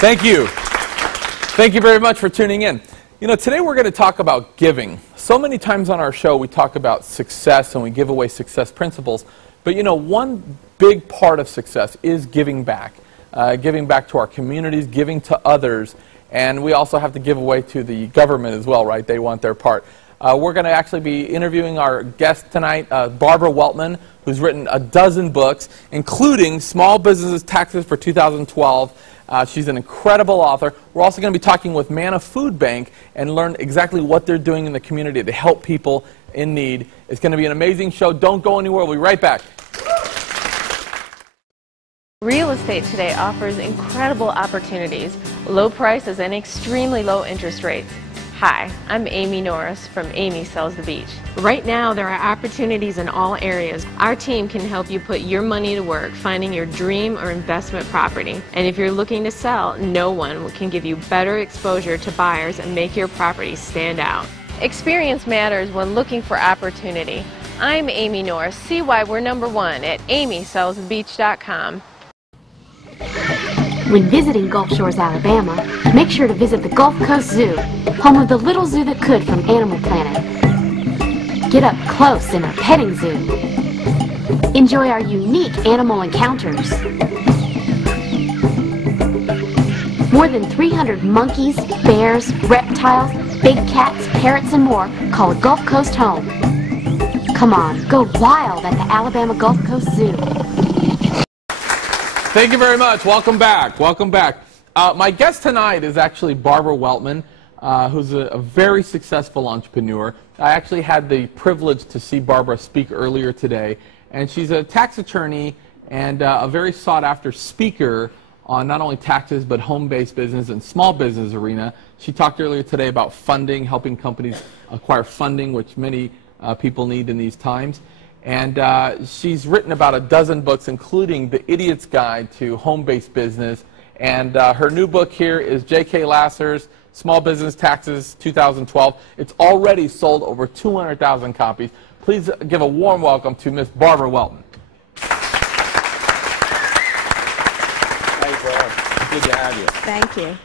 Thank you. Thank you very much for tuning in. You know, today we're going to talk about giving. So many times on our show we talk about success and we give away success principles. But you know, one big part of success is giving back. Giving back to our communities, giving to others. And we also have to give away to the government as well, right? They want their part. We're going to actually be interviewing our guest tonight, Barbara Weltman, who's written a dozen books, including Small Businesses Taxes for 2012. She's an incredible author. We're also going to be talking with Manna Food Bank and learn exactly what they're doing in the community to help people in need. It's going to be an amazing show. Don't go anywhere. We'll be right back. Real estate today offers incredible opportunities, low prices, and extremely low interest rates. Hi, I'm Amy Norris from Amy Sells the Beach. Right now, there are opportunities in all areas. Our team can help you put your money to work finding your dream or investment property. And if you're looking to sell, no one can give you better exposure to buyers and make your property stand out. Experience matters when looking for opportunity. I'm Amy Norris. See why we're #1 at amysellsthebeach.com. When visiting Gulf Shores, Alabama, make sure to visit the Gulf Coast Zoo, home of the little zoo that could from Animal Planet. Get up close in our petting zoo. Enjoy our unique animal encounters. More than 300 monkeys, bears, reptiles, big cats, parrots, and more call the Gulf Coast home. Come on, go wild at the Alabama Gulf Coast Zoo. Thank you very much. Welcome back. Welcome back. My guest tonight is actually Barbara Weltman, who's a very successful entrepreneur. I actually had the privilege to see Barbara speak earlier today, and she's a tax attorney and a very sought-after speaker on not only taxes but home-based business and small business arena. She talked earlier today about funding, helping companies acquire funding, which many people need in these times. And she's written about a dozen books, including The Idiot's Guide to Home-Based Business. And her new book here is J.K. Lasser's Small Business Taxes 2012. It's already sold over 200,000 copies. Please give a warm welcome to Miss Barbara Weltman. Hey, Bob. Good to have you. Thank you.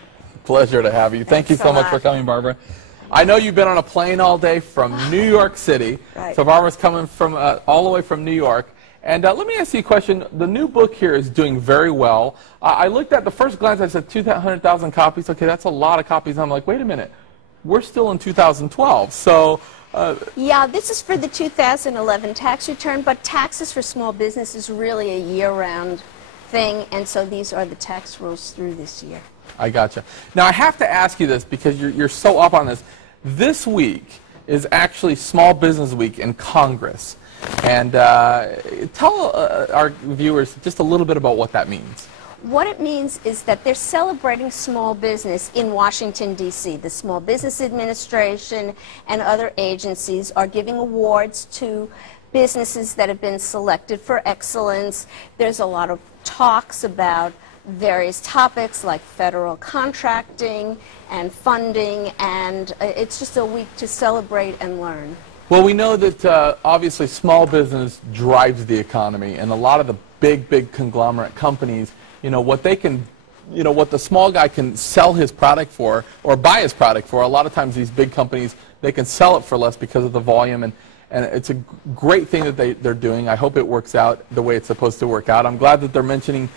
Pleasure to have you. Thank you so much for coming, Barbara. I know you've been on a plane all day from New York City. Right. So Barbara's coming from all the way from New York. And let me ask you a question. The new book here is doing very well. I looked at the first glance, I said 200,000 copies. Okay, that's a lot of copies. I'm like, wait a minute. We're still in 2012. So yeah, this is for the 2011 tax return, but taxes for small business is really a year-round thing, and so these are the tax rules through this year. I gotcha. Now, I have to ask you this because you're so up on this. This week is actually Small Business Week in Congress. And tell our viewers just a little bit about what that means. What it means is that they're celebrating small business in Washington, D.C. The Small Business Administration and other agencies are giving awards to businesses that have been selected for excellence. There's a lot of talks about various topics like federal contracting and funding, and it's just a week to celebrate and learn. Well, we know that obviously small business drives the economy, and a lot of the big conglomerate companies, you know, what they can, you know, what the small guy can sell his product for or buy his product for, a lot of times these big companies, they can sell it for less because of the volume, and it's a great thing that they're doing. I hope it works out the way it's supposed to work out. I'm glad that they're mentioning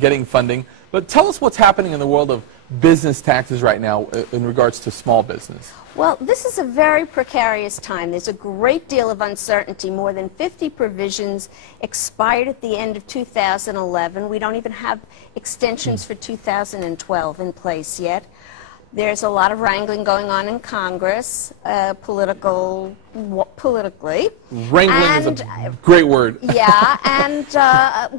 getting funding. But tell us what's happening in the world of business taxes right now in regards to small business. Well, this is a very precarious time. There's a great deal of uncertainty. More than 50 provisions expired at the end of 2011. We don't even have extensions for 2012 in place yet. There's a lot of wrangling going on in Congress, politically. Wrangling is a great word. Yeah, and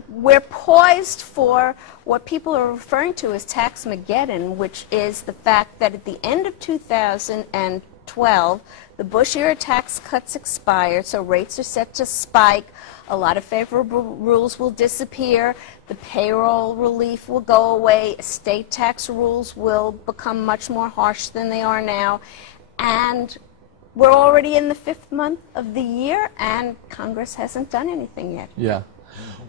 we're poised for what people are referring to as Tax-mageddon, which is the fact that at the end of 2012, the Bush-era tax cuts expired, so rates are set to spike. A lot of favorable rules will disappear. The payroll relief will go away. Estate tax rules will become much more harsh than they are now. And we're already in the 5th month of the year, and Congress hasn't done anything yet. Yeah.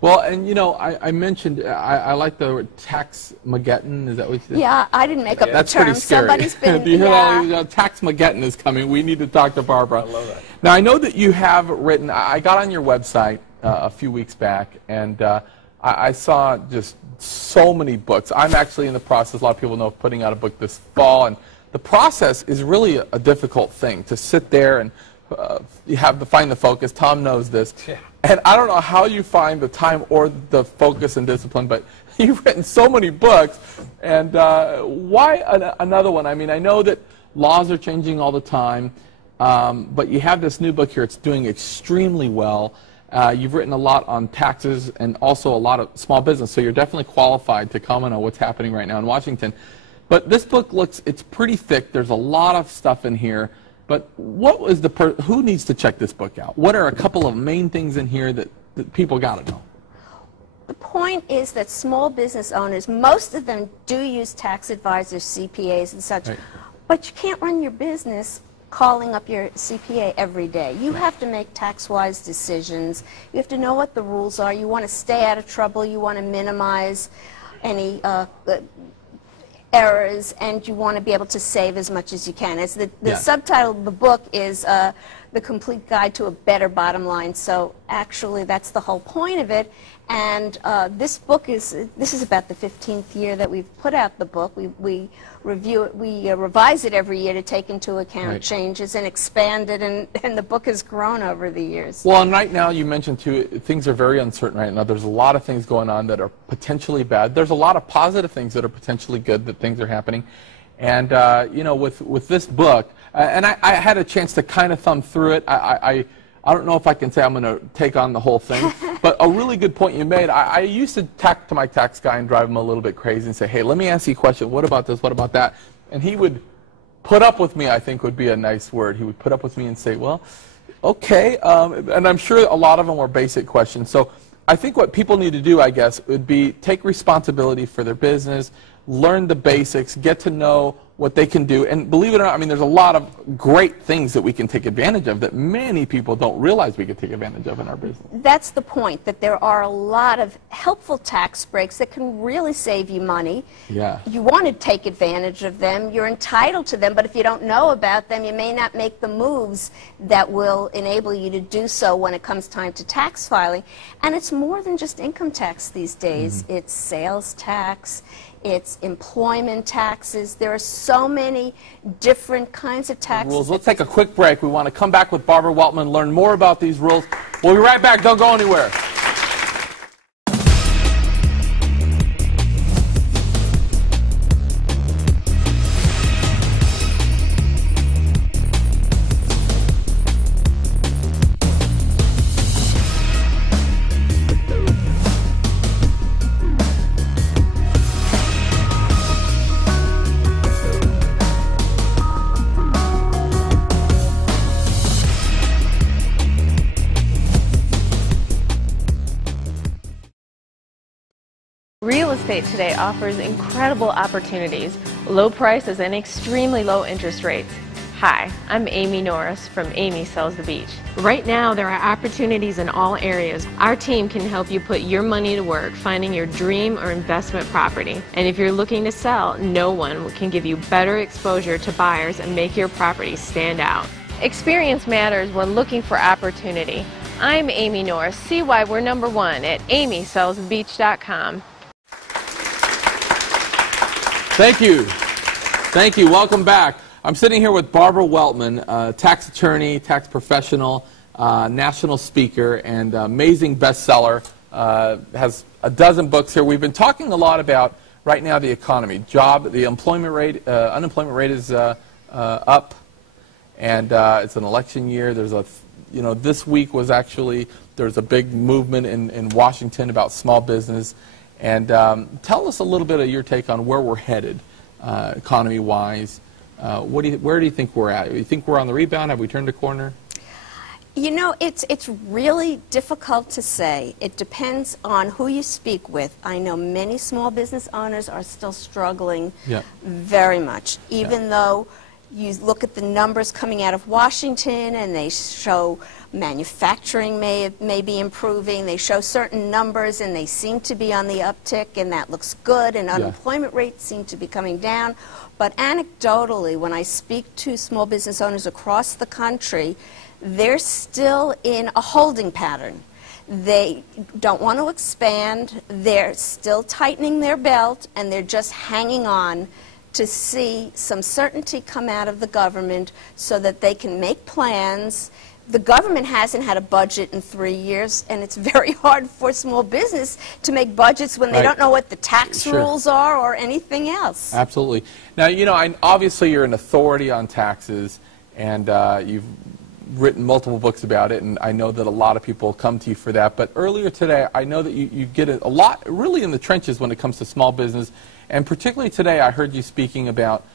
Well, and you know, I mentioned, I like the word tax-mageddon. Is that what you said? Yeah, I didn't make up the That's term. pretty scary. Somebody's been, Do you hear yeah. that? Tax-mageddon is coming. We need to talk to Barbara. I love that. Now, I know that you have written, I got on your website a few weeks back, and I saw just so many books. I'm actually in the process, a lot of people know, of putting out a book this fall, and the process is really a difficult thing, to sit there and you have to find the focus. Tom knows this. Yeah. And I don't know how you find the time or the focus and discipline, but you've written so many books. And why another one? I mean, I know that laws are changing all the time, but you have this new book here. It's doing extremely well. You've written a lot on taxes and also a lot of small business, so you're definitely qualified to comment on what's happening right now in Washington. But this book it's pretty thick. There's a lot of stuff in here. But what was who needs to check this book out? What are a couple of main things in here that people got to know? The point is that small business owners, most of them do use tax advisors, CPAs and such, Right. but you can't run your business calling up your CPA every day. You have to make tax-wise decisions. You have to know what the rules are. You want to stay out of trouble. You want to minimize any errors, and you want to be able to save as much as you can. As the subtitle of the book is The Complete Guide to a Better Bottom Line, so actually that's the whole point of it. And this is about the 15th year that we've put out the book. We review it, we revise it every year to take into account changes and expand it, and the book has grown over the years. Well, and right now you mentioned too, things are very uncertain right now. There's a lot of things going on that are potentially bad. There's a lot of positive things that are potentially good, that things are happening. And you know, with this book, and I had a chance to kind of thumb through it. I don't know if I can say I'm going to take on the whole thing, but a really good point you made. I used to talk to my tax guy and drive him a little bit crazy and say, hey, let me ask you a question. What about this? What about that? And he would put up with me, I think would be a nice word. He would put up with me and say, well, okay. And I'm sure a lot of them were basic questions. So I think what people need to do, I guess, would be take responsibility for their business, learn the basics, get to know what they can do. And believe it or not, I mean, there's a lot of great things that we can take advantage of that many people don't realize we can take advantage of in our business. That's the point, that there are a lot of helpful tax breaks that can really save you money. Yeah. You want to take advantage of them. You're entitled to them, but if you don't know about them, you may not make the moves that will enable you to do so when it comes time to tax filing. And it's more than just income tax these days. It's sales tax. It's employment taxes. There are so many different kinds of taxes. Rules. Let's take a quick break. We want to come back with Barbara Weltman, learn more about these rules. We'll be right back. Don't go anywhere. Real estate today offers incredible opportunities, low prices, and extremely low interest rates. Hi, I'm Amy Norris from Amy Sells the Beach. Right now, there are opportunities in all areas. Our team can help you put your money to work finding your dream or investment property. And if you're looking to sell, no one can give you better exposure to buyers and make your property stand out. Experience matters when looking for opportunity. I'm Amy Norris. See why we're #1 at amysellsthebeach.com. Thank you. Thank you. Welcome back. I'm sitting here with Barbara Weltman, tax attorney, tax professional, national speaker, and amazing bestseller. Has a dozen books here. We've been talking a lot about, right now, the economy. The unemployment rate is up, and it's an election year. There's this week was actually, there's a big movement in Washington about small business. And tell us a little bit of your take on where we're headed, economy-wise. Where do you think we're at? Do you think we're on the rebound? Have we turned a corner? You know, it's really difficult to say. It depends on who you speak with. I know many small business owners are still struggling very much, even though You look at the numbers coming out of Washington, and they show manufacturing may be improving. They show certain numbers, and they seem to be on the uptick, and that looks good, and unemployment rates seem to be coming down. But anecdotally, when I speak to small business owners across the country, they're still in a holding pattern. They don't want to expand. They're still tightening their belt, and they're just hanging on to see some certainty come out of the government so that they can make plans. The government hasn't had a budget in 3 years, and it's very hard for small business to make budgets when they don't know what the tax rules are or anything else. Absolutely. Now, you know, obviously you're an authority on taxes, and you've written multiple books about it, and I know that a lot of people come to you for that. But earlier today, I know that you get a lot really in the trenches when it comes to small business, and particularly today I heard you speaking about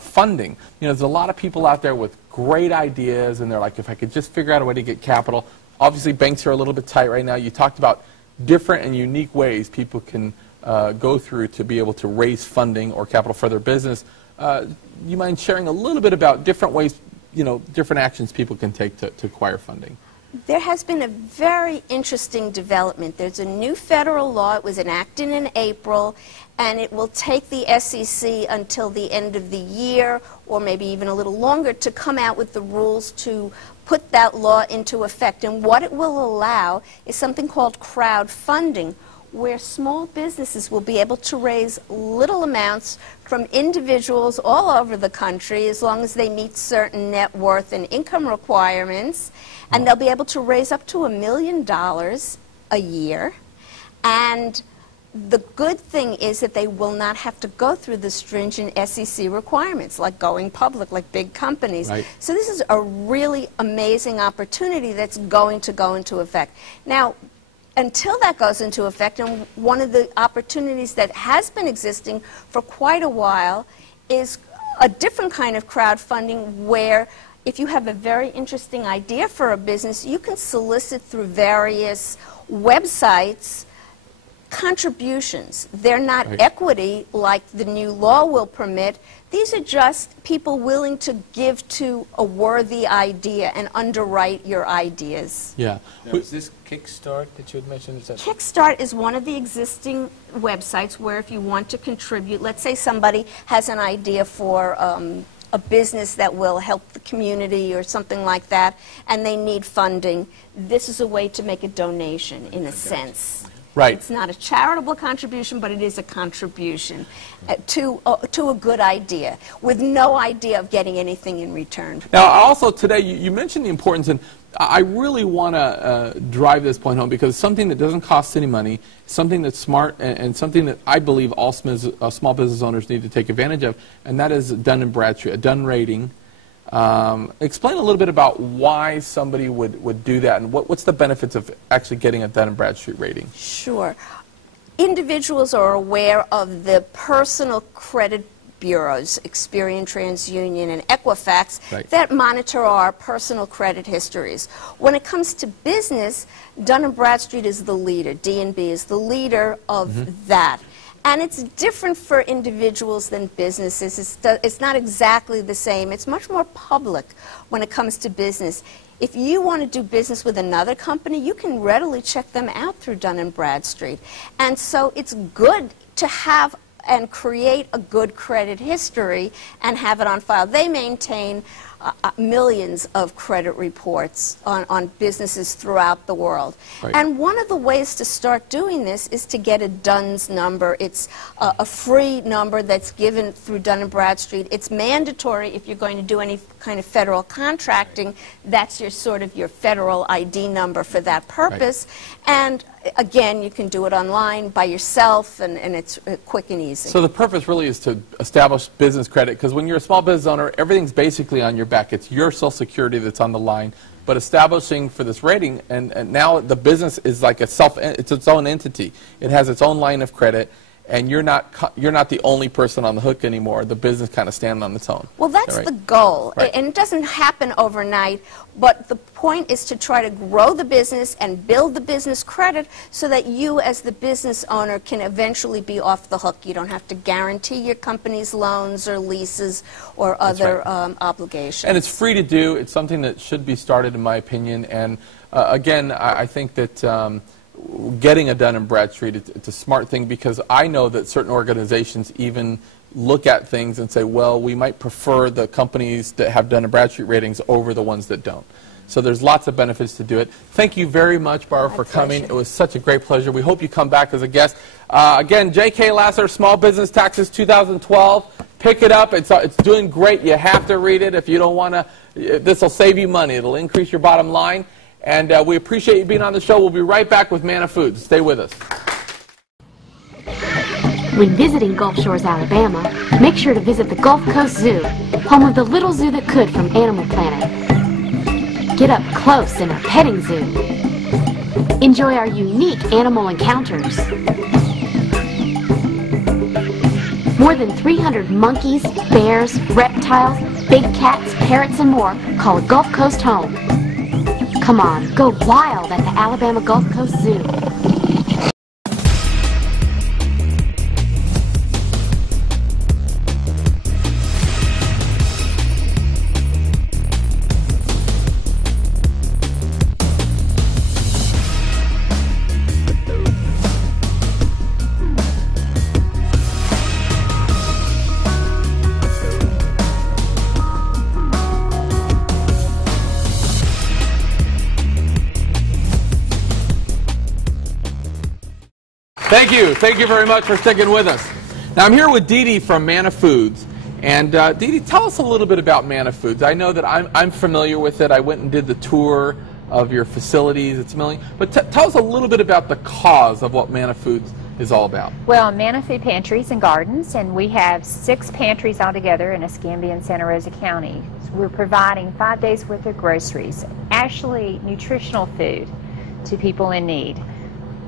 funding. You know, there's a lot of people out there with great ideas, and they're like, if I could just figure out a way to get capital. Obviously, banks are a little bit tight right now. You talked about different and unique ways people can go through to be able to raise funding or capital for their business. You mind sharing a little bit about different ways, you know, different actions people can take to acquire funding? There has been a very interesting development. There's a new federal law. It was enacted in April, and it will take the SEC until the end of the year, or maybe even a little longer, to come out with the rules to put that law into effect. And what it will allow is something called crowdfunding, where small businesses will be able to raise little amounts from individuals all over the country as long as they meet certain net worth and income requirements, and they'll be able to raise up to $1 million a year. And the good thing is that they will not have to go through the stringent SEC requirements, like going public, like big companies. Right. So this is a really amazing opportunity that's going to go into effect. Now, until that goes into effect, and one of the opportunities that has been existing for quite a while is a different kind of crowdfunding, where if you have a very interesting idea for a business, you can solicit through various websites contributions. They're not equity like the new law will permit. These are just people willing to give to a worthy idea and underwrite your ideas. Yeah. Now, is this Kickstart that you had mentioned? Is that Kickstart is one of the existing websites where if you want to contribute, let's say somebody has an idea for a business that will help the community or something like that, and they need funding, this is a way to make a donation in a sense. Right. It's not a charitable contribution, but it is a contribution to a good idea, with no idea of getting anything in return. Now, also today, you mentioned the importance, and I really want to drive this point home, because something that doesn't cost any money, something that's smart, and something that I believe all small business owners need to take advantage of, and that is Dun & Bradstreet, a Dun rating. Explain a little bit about why somebody would do that, and what's the benefits of actually getting a Dun & Bradstreet rating? Sure. Individuals are aware of the personal credit bureaus, Experian, TransUnion, and Equifax, that monitor our personal credit histories. When it comes to business, Dun & Bradstreet is the leader. D&B is the leader of that. And it's different for individuals than businesses. It's not exactly the same. It's much more public when it comes to business. If you want to do business with another company, you can readily check them out through Dun & Bradstreet. And so it's good to have and create a good credit history and have it on file. They maintain millions of credit reports on businesses throughout the world. And one of the ways to start doing this is to get a DUNS number. It's a free number that's given through Dun & Bradstreet. It's mandatory if you're going to do any kind of federal contracting. That's your sort of your federal ID number for that purpose. And again, you can do it online by yourself, and it's quick and easy. So the purpose really is to establish business credit, because when you're a small business owner, everything's basically on your back. It's your Social Security that's on the line. But establishing for this rating, and now the business is like it's its own entity. It has its own line of credit, and you're not the only person on the hook anymore. The business kind of standing on its own. Well, that's right? the goal, Right. and it doesn't happen overnight, but the point is to try to grow the business and build the business credit so that you as the business owner can eventually be off the hook. You don't have to guarantee your company's loans or leases or other obligations. And it's free to do. It's something that should be started, in my opinion. And again, I think that getting a Dun & Bradstreet, it's a smart thing, because I know that certain organizations even look at things and say, well, we might prefer the companies that have Dun & Bradstreet ratings over the ones that don't. So there's lots of benefits to do it. Thank you very much, Barbara, for coming. It was such a great pleasure. We hope you come back as a guest. Again, J.K. Lasser, Small Business Taxes 2012. Pick it up. It's doing great. You have to read it. If you don't want to, this will save you money. It'll increase your bottom line. And we appreciate you being on the show. We'll be right back with Manna Foods. Stay with us. When visiting Gulf Shores, Alabama, make sure to visit the Gulf Coast Zoo, home of the little zoo that could from Animal Planet. Get up close in our petting zoo. Enjoy our unique animal encounters. More than 300 monkeys, bears, reptiles, big cats, parrots, and more call Gulf Coast home. Come on, go wild at the Alabama Gulf Coast Zoo. Thank you very much for sticking with us. Now I'm here with Dee Dee from Manna Foods. And Dee Dee, tell us a little bit about Manna Foods. I know that I'm familiar with it. I went and did the tour of your facilities. It's amazing. But tell us a little bit about the cause of what Manna Foods is all about. Well, Manna Food Pantries and Gardens, and we have 6 pantries altogether in Escambia and Santa Rosa County. So we're providing 5 days worth of groceries, actually nutritional food to people in need.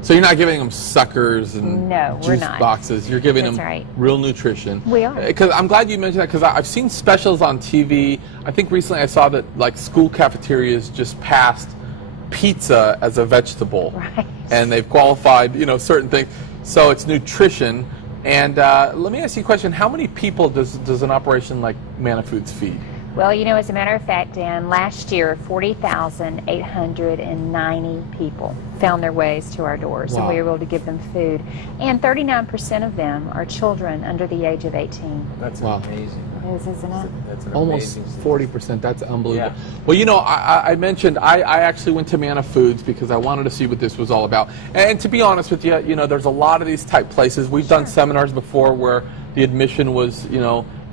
So you're not giving them suckers and juice boxes. You're giving them real nutrition. We are. Because I'm glad you mentioned that, because I've seen specials on TV. I think recently I saw that like school cafeterias just passed pizza as a vegetable, right? And they've qualified, certain things. So it's nutrition. And let me ask you a question: how many people does an operation like Manna Foods feed? Well, as a matter of fact, Dan, last year 40,890 people found their ways to our doors, and we were able to give them food. And 39% of them are children under the age of 18. That's amazing. It is, isn't it? That's an Almost 40%. That's unbelievable. Yeah. Well, I mentioned I actually went to Manna Foods because I wanted to see what this was all about. And to be honest with you, there's a lot of these type places. We've done seminars before where the admission was,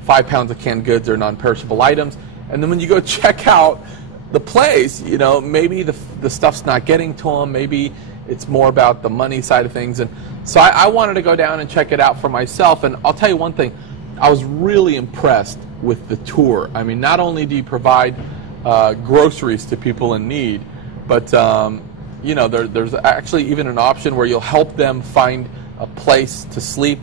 5 pounds of canned goods or non-perishable items. And then when you go check out the place, maybe the stuff's not getting to them. Maybe it's more about the money side of things. And so I wanted to go down and check it out for myself. And I'll tell you one thing. I was really impressed with the tour. I mean, not only do you provide groceries to people in need, but, there's actually even an option where you'll help them find a place to sleep.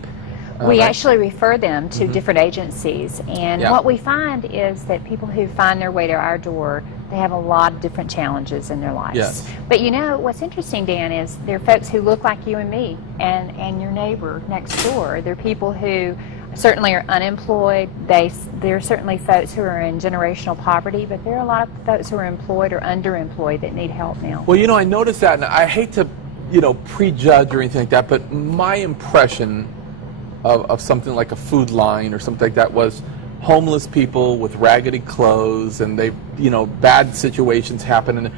We actually refer them to different agencies, and what we find is that people who find their way to our door, they have a lot of different challenges in their lives. Yes. But what's interesting, Dan, is there are folks who look like you and me and your neighbor next door. They're people who certainly are unemployed. There are certainly folks who are in generational poverty, but there are a lot of folks who are employed or underemployed that need help now. Well, I noticed that, and I hate to, prejudge or anything like that, but my impression of something like a food line or something like that was homeless people with raggedy clothes, and they, bad situations happen.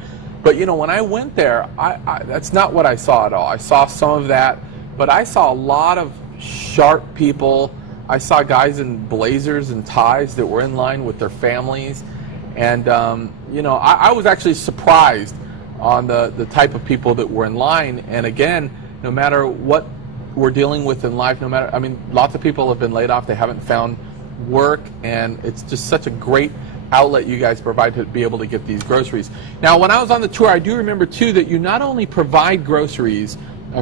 But when I went there, that's not what I saw at all. I saw some of that, but I saw a lot of sharp people. I saw guys in blazers and ties that were in line with their families, and I was actually surprised on the type of people that were in line. And again, no matter what we're dealing with in life, lots of people have been laid off. They haven't found work, and it's just such a great outlet you guys provide to be able to get these groceries. Now, when I was on the tour, I do remember too that you not only provide groceries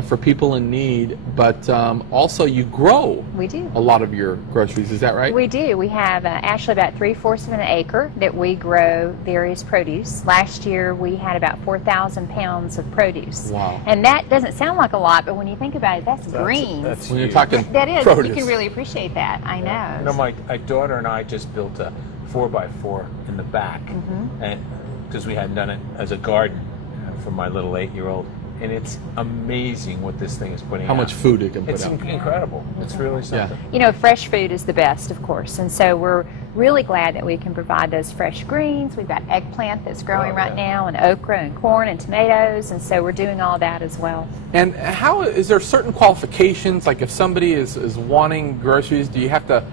for people in need, but also you grow We do. a lot of your groceries. Is that right? We do. We have actually about 3/4 of an acre that we grow various produce. Last year we had about 4,000 pounds of produce. Wow. And that doesn't sound like a lot, but when you think about it, that's greens. That's When you're huge. talking That is. produce. You can really appreciate that. I know. You know, my daughter and I just built a 4x4 in the back, and because we hadn't done it as a garden for my little 8-year-old, and it's amazing what this thing is putting How out. much food it can put It's out. incredible. It's really something. You know, fresh food is the best, of course, and so we're really glad that we can provide those fresh greens. We've got eggplant that's growing right now, and okra and corn and tomatoes, and so we're doing all that as well. And how is there certain qualifications? Like if somebody is wanting groceries, do you have to,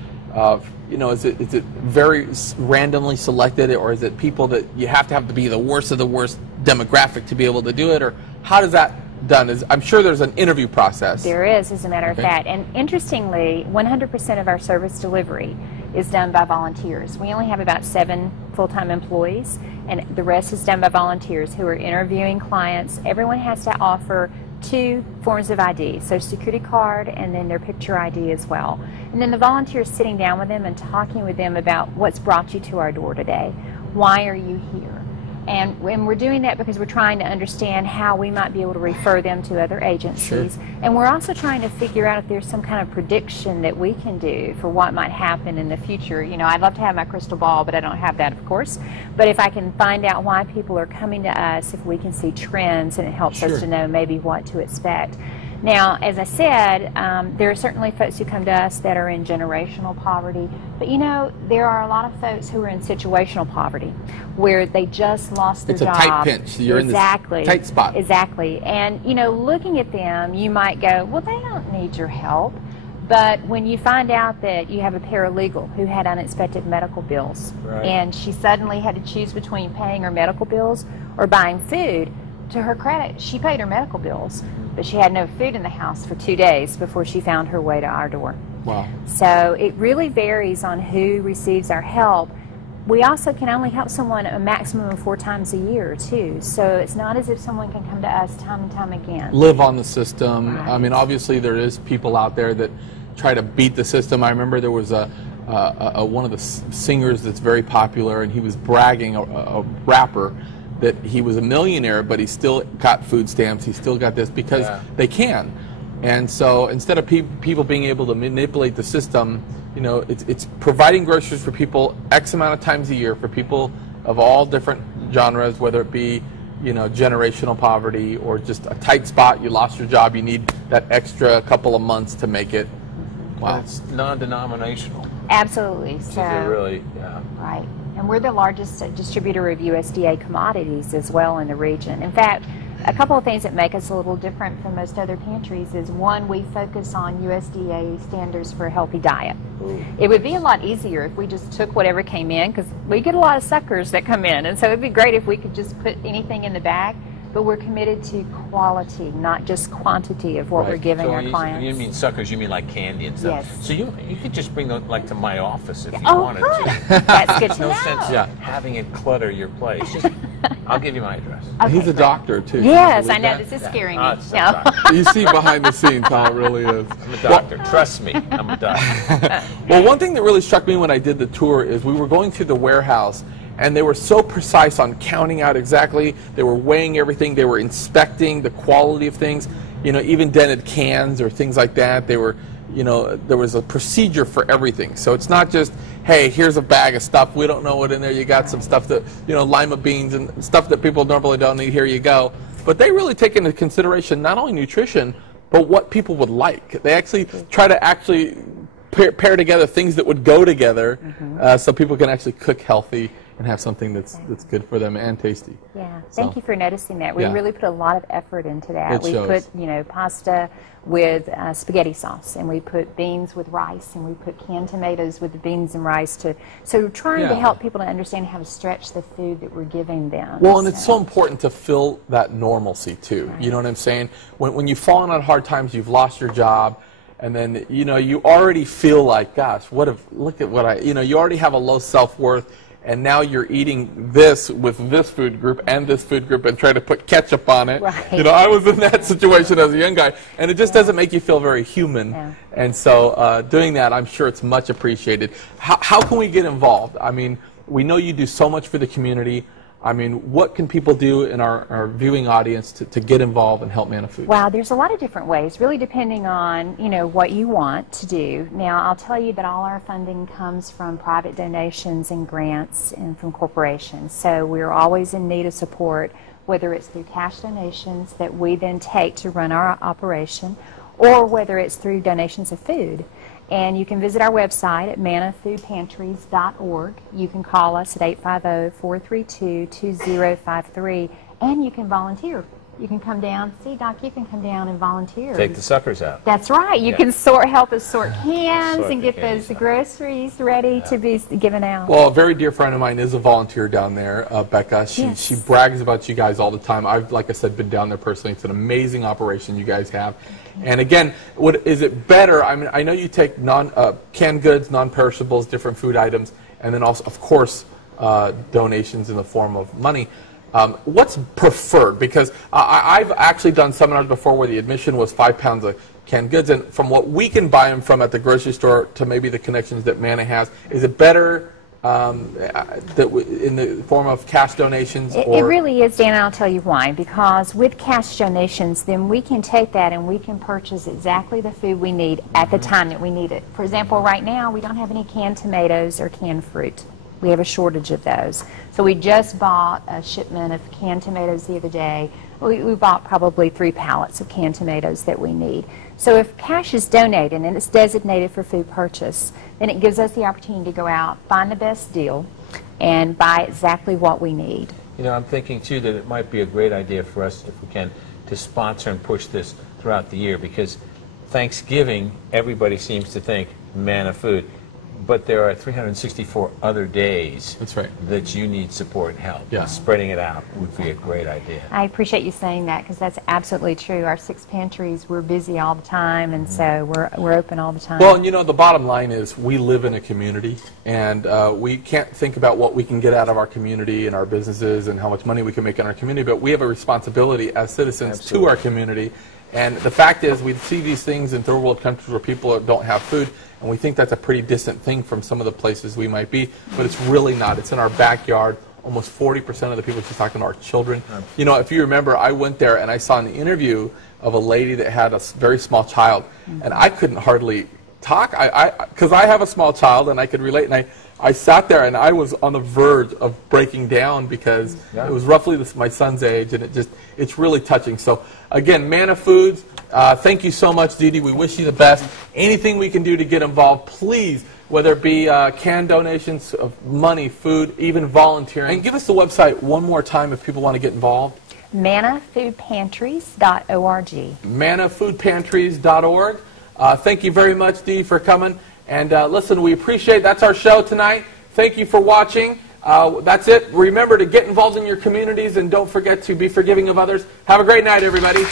you know, is it very randomly selected, or is it people that you have to be the worst of the worst demographic to be able to do it, or how does that done? I'm sure there's an interview process. There is, as a matter of fact, and interestingly, 100% of our service delivery is done by volunteers. We only have about 7 full-time employees, and the rest is done by volunteers who are interviewing clients. Everyone has to offer 2 forms of ID, Social Security card and then their picture ID as well. And then the volunteers sitting down with them and talking with them about what's brought you to our door today. Why are you here? And we're doing that because we're trying to understand how we might be able to refer them to other agencies. Sure. And we're also trying to figure out if there's some kind of prediction that we can do for what might happen in the future. You know, I'd love to have my crystal ball, but I don't have that, of course. But if I can find out why people are coming to us, if we can see trends, and it helps us to know maybe what to expect. Now, as I said, there are certainly folks who come to us that are in generational poverty, but you know, there are a lot of folks who are in situational poverty, where they just lost their job. It's a tight pinch. You're in this tight spot. Exactly. And you know, looking at them, you might go, well, they don't need your help. But when you find out that you have a paralegal who had unexpected medical bills, and she suddenly had to choose between paying her medical bills or buying food, to her credit, she paid her medical bills, but she had no food in the house for 2 days before she found her way to our door. Wow. So it really varies on who receives our help. We also can only help someone a maximum of 4 times a year, too. So it's not as if someone can come to us time and time again. Live on the system. Right. I mean, obviously there is people out there that try to beat the system. I remember there was one of the singers that's very popular, and he was bragging, a rapper, that he was a millionaire, but he still got food stamps, he still got this, because they can. And so instead of people being able to manipulate the system, you know, it's providing groceries for people X amount of times a year, for people of all different genres, whether it be, you know, generational poverty or just a tight spot, you lost your job, you need that extra couple of months to make it. Wow. And it's non-denominational. Absolutely. So, Really, right. And we're the largest distributor of USDA commodities as well in the region. In fact, a couple of things that make us a little different from most other pantries is, one, we focus on USDA standards for a healthy diet. It would be a lot easier if we just took whatever came in, because we get a lot of suckers that come in, and so it would be great if we could just put anything in the bag. But we're committed to quality, not just quantity of what we're giving our clients. You mean suckers, you mean like candy and stuff. Yes. So you could just bring those like to my office if you Oh, wanted good. to. That's good There's to no know. sense having it clutter your place. Just, I'll give you my address. Okay, He's a great. doctor, too. Yes, Can I you know. believe This is that? scaring me. Ah, it's a No. doctor. You see behind the scenes how it really is. I'm a doctor. Trust me, I'm a doctor. Well, one thing that really struck me when I did the tour is we were going through the warehouse, and they were so precise on counting out exactly. They were weighing everything. They were inspecting the quality of things, you know, even dented cans or things like that. They were, you know, there was a procedure for everything. So it's not just, hey, here's a bag of stuff. We don't know what in there. You got some stuff that, you know, lima beans and stuff that people normally don't need. Here you go. But they really take into consideration not only nutrition, but what people would like. They actually try to pair together things that would go together, so people can actually cook healthy and have something that's good for them and tasty. Yeah, thank you for noticing that. We really put a lot of effort into that. It We shows. put, you know, pasta with spaghetti sauce, and we put beans with rice, and we put canned tomatoes with the beans and rice. So we're trying to help people to understand how to stretch the food that we're giving them. Well, and it's so important to fill that normalcy too. You know what I'm saying? When you've fallen on hard times, you've lost your job, and then, you know, you already feel like, gosh, look at what you know, you already have a low self-worth. and now you're eating this with this food group and this food group and try to put ketchup on it. Right. You know, I was in that situation as a young guy, and it just doesn't make you feel very human. Yeah. And so doing that, I'm sure it's much appreciated. How can we get involved? I mean, we know you do so much for the community. I mean, what can people do in our viewing audience to get involved and help Manna Food? Wow, there's a lot of different ways, really depending on, you know, what you want to do. Now, I'll tell you that all our funding comes from private donations and grants and from corporations. So we're always in need of support, whether it's through cash donations that we then take to run our operation, or whether it's through donations of food. And you can visit our website at mannafoodpantries.org. You can call us at 850-432-2053, and you can volunteer. You can come down. See, Doc, you can come down and volunteer. Take the suckers out. That's right. You can help us sort cans and get those groceries ready to be given out. Well, a very dear friend of mine is a volunteer down there, Becca. She brags about you guys all the time. I've, like I said, been down there personally. It's an amazing operation you guys have. And again, is it better? I mean, I know you take canned goods, non-perishables, different food items, and then also, of course, donations in the form of money. What's preferred? Because I've actually done seminars before where the admission was 5 pounds of canned goods, and from what we can buy them from at the grocery store to maybe the connections that Manna has, is it better in the form of cash donations? It really is, Dan, and I'll tell you why. Because with cash donations, then we can take that and we can purchase exactly the food we need at the time that we need it. For example, right now we don't have any canned tomatoes or canned fruit. We have a shortage of those. So we just bought a shipment of canned tomatoes the other day. We bought probably 3 pallets of canned tomatoes that we need. So if cash is donated and it's designated for food purchase, then it gives us the opportunity to go out, find the best deal, and buy exactly what we need. You know, I'm thinking, too, that it might be a great idea for us, if we can, to sponsor and push this throughout the year, because Thanksgiving, everybody seems to think Manna Food. But there are 364 other days that you need support and help. Yeah. And spreading it out would be a great idea. I appreciate you saying that, because that's absolutely true. Our 6 pantries, we're busy all the time, and so we're open all the time. Well, and you know, the bottom line is we live in a community, and we can't think about what we can get out of our community and our businesses and how much money we can make in our community, but we have a responsibility as citizens to our community. And the fact is, we see these things in third world countries where people don't have food, and we think that's a pretty distant thing from some of the places we might be, but it's really not. It's in our backyard. Almost 40% of the people she's talking to are children. You know, if you remember, I went there and I saw an interview of a lady that had a very small child, and I couldn't hardly talk, because I have a small child and I could relate, and I sat there and I was on the verge of breaking down, because it was roughly my son's age, and it's really touching. So again, Manna Foods, thank you so much, Dee Dee. We wish you the best. Anything we can do to get involved, please, whether it be canned donations of money, food, even volunteering. And give us the website one more time if people want to get involved. mannafoodpantries.org. mannafoodpantries.org. Thank you very much, Dee, for coming. And listen, we appreciate, that's our show tonight. Thank you for watching. That's it. Remember to get involved in your communities, and don't forget to be forgiving of others. Have a great night, everybody.